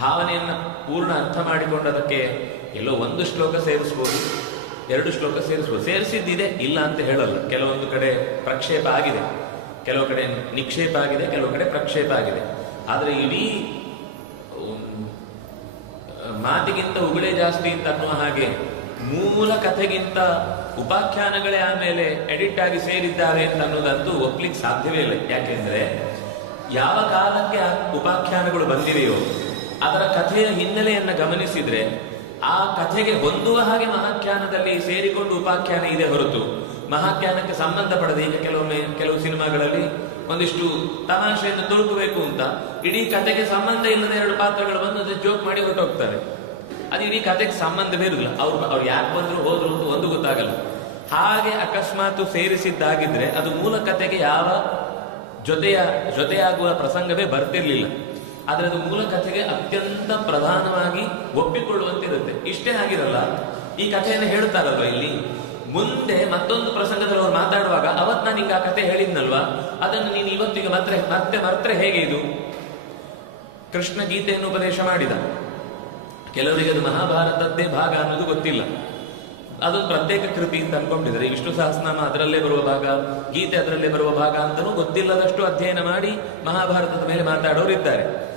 ಭಾವನೆಯನ್ನು ಪೂರ್ಣ ಅರ್ಥ ಮಾಡಿಕೊಂಡು ಅದಕ್ಕೆ ಎಲ್ಲೋ ಒಂದು ಶ್ಲೋಕ ಸೇರಿಸ್ಬೋದು, ಎರಡು ಶ್ಲೋಕ ಸೇರಿಸ್ಬೋದು. ಸೇರಿಸಿದ್ದಿದೆ, ಇಲ್ಲ ಅಂತ ಹೇಳಲ್ಲ. ಕೆಲವೊಂದು ಕಡೆ ಪ್ರಕ್ಷೇಪ ಆಗಿದೆ. ಕೆಲವು ಕಡೆ ನಿಕ್ಷೇಪ ಆಗಿದೆ, ಕೆಲವು ಕಡೆ ಪ್ರಕ್ಷೇಪ ಆಗಿದೆ. ಆದರೆ ಇಡೀ ಮಾತಿಗಿಂತ ಉಗುಳೆ ಜಾಸ್ತಿ ಅಂತ ಅನ್ನುವ ಹಾಗೆ ಮೂಲ ಕಥೆಗಿಂತ ಉಪಾಖ್ಯಾನಗಳೇ ಆಮೇಲೆ ಎಡಿಟ್ ಆಗಿ ಸೇರಿದ್ದಾರೆ ಅಂತ ಅನ್ನೋದಂತೂ ಒಪ್ಲಿಕ್ಕೆ ಸಾಧ್ಯವೇ ಇಲ್ಲ. ಯಾಕೆಂದ್ರೆ ಯಾವ ಕಾಲಕ್ಕೆ ಉಪಾಖ್ಯಾನಗಳು ಬಂದಿವೆಯೋ ಅದರ ಕಥೆಯ ಹಿನ್ನೆಲೆಯನ್ನು ಗಮನಿಸಿದ್ರೆ ಆ ಕಥೆಗೆ ಹೊಂದುವ ಹಾಗೆ ಮಹಾಖ್ಯಾನದಲ್ಲಿ ಸೇರಿಕೊಂಡು ಉಪಾಖ್ಯಾನ ಇದೆ ಹೊರತು. ಮಹಾಖ್ಯಾನಕ್ಕೆ ಸಂಬಂಧಪಡದೆ ಈಗ ಕೆಲವೊಮ್ಮೆ ಕೆಲವು ಸಿನಿಮಾಗಳಲ್ಲಿ ಒಂದಿಷ್ಟು ತಮಾಷೆಯನ್ನು ತುಳುಕಬೇಕು ಅಂತ. ಇಡೀ ಕಥೆಗೆ ಸಂಬಂಧ ಇಲ್ಲದ ಎರಡು ಪಾತ್ರಗಳು ಬಂದು ಅದೇ ಜೋಕ್ ಮಾಡಿ ಹೊರಟೋಗ್ತಾರೆ. ಅದು ಇಡೀ ಕಥೆಗೆ ಸಂಬಂಧವೇ ಇರಲಿಲ್ಲ ಅವ್ರು ಅವ್ರು ಯಾಕೆ ಬಂದ್ರು, ಹೋದ್ರು ಅಂತ ಒಂದು ಗೊತ್ತಾಗಲ್ಲ. ಹಾಗೆ ಅಕಸ್ಮಾತ್ ಸೇರಿಸಿದ್ದಾಗಿದ್ರೆ ಅದು ಮೂಲ ಕಥೆಗೆ ಯಾವ ಜೊತೆಯ, ಜೊತೆಯಾಗುವ ಪ್ರಸಂಗವೇ ಬರ್ತಿರ್ಲಿಲ್ಲ. ಆದ್ರೆ ಅದು ಮೂಲ ಕಥೆಗೆ ಅತ್ಯಂತ ಪ್ರಧಾನವಾಗಿ ಒಪ್ಪಿಕೊಳ್ಳುವಂತಿರುತ್ತೆ. ಇಷ್ಟೇ ಆಗಿರಲ್ಲ. ಈ ಕಥೆಯನ್ನು ಹೇಳ್ತಾರಲ್ವ ಇಲ್ಲಿ? ಮುಂದೆ ಮತ್ತೊಂದು ಪ್ರಸಂಗದಲ್ಲಿ ಅವರು ಮಾತಾಡುವಾಗ, ಅವತ್ ನಾನು ಈ ಆ ಕಥೆ ಹೇಳಿದ್ನಲ್ವಾ? ಅದನ್ನು ನೀನು ಇವತ್ತಿಗೆ ಮತ್ತೆ ಮತ್ತೆ ಮರ್ತ್ರೆ ಹೇಗೆ ಇದು? ಕೃಷ್ಣ ಗೀತೆಯನ್ನು ಉಪದೇಶ ಮಾಡಿದ. ಕೆಲವರಿಗೆ ಅದು ಮಹಾಭಾರತದ್ದೇ ಭಾಗ ಅನ್ನೋದು ಗೊತ್ತಿಲ್ಲ. ಅದೊಂದು ಪ್ರತ್ಯೇಕ ಕೃತಿ ಅಂತ ಅನ್ಕೊಂಡಿದ್ದಾರೆ. ವಿಷ್ಣು ಸಹಸ್ರನಾಮ ಅದರಲ್ಲೇ ಬರುವ ಭಾಗ, ಗೀತೆ ಅದರಲ್ಲೇ ಬರುವ ಭಾಗ ಅಂತಲೂ ಗೊತ್ತಿಲ್ಲದಷ್ಟು ಅಧ್ಯಯನ ಮಾಡಿ ಮಹಾಭಾರತದ ಮೇಲೆ ಮಾತಾಡೋರು ಇದ್ದಾರೆ